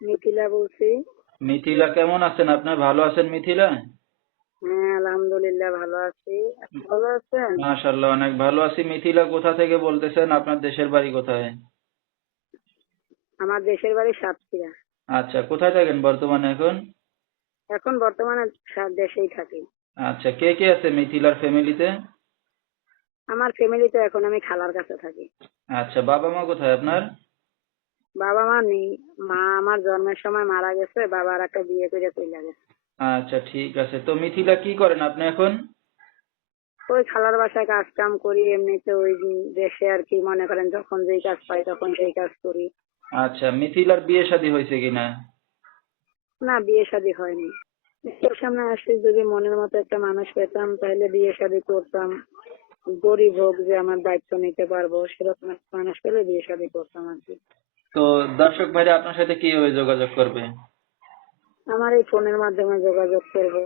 মিথিলা বলছি। মিথিলা কেমন আছেন? আপনি ভালো আছেন মিথিলা? হ্যাঁ, আলহামদুলিল্লাহ ভালো আছি। আপনি ভালো আছেন? মাশাআল্লাহ, অনেক ভালো আছি। মিথিলা কোথা থেকে বলতেছেন? আপনার দেশের বাড়ি কোথায়? আমার দেশের বাড়ি সাতক্ষীরা। আচ্ছা, কোথায় থাকেন বর্তমানে এখন? এখন বর্তমানে দেশেই থাকি। আচ্ছা, কে কে আছে মিথিলার ফ্যামিলিতে? আমার ফ্যামিলিতে এখন আমি খালার কাছে থাকি। আচ্ছা, বাবা মা কোথায় আপনার? বাবা মা নেই। মা আমার জন্মের সময় মারা গেছে, বাবা আর একটা বিয়ে করে চলে গেছে। আচ্ছা, ঠিক আছে। তো মিথিলা কি করেন আপনি এখন? ওই খালার বাসায় কাজ কাম করি, এমনিতে ওই দেশে আর কি, মনে করেন যখন যেই কাজ পাই তখন সেই কাজ করি। আচ্ছা, মিথিলার বিয়ে শাদী হয়েছে কিনা? না, বিয়ে শাদী হয়নি। চোখের সামনে আসলে যদি মনের মতো একটা মানুষ পেতাম তাহলে বিয়ে শাদী করতাম। গরিব হোক, যে আমার দায়িত্ব নিতে পারবো সেরকম একটা মানুষ পেলে বিয়ে শাদী করতাম আর কি। তো দর্শক ভাইরা আপনার সাথে কিভাবে যোগাযোগ করবে? আমার এই ফোনের মাধ্যমে যোগাযোগ করবো।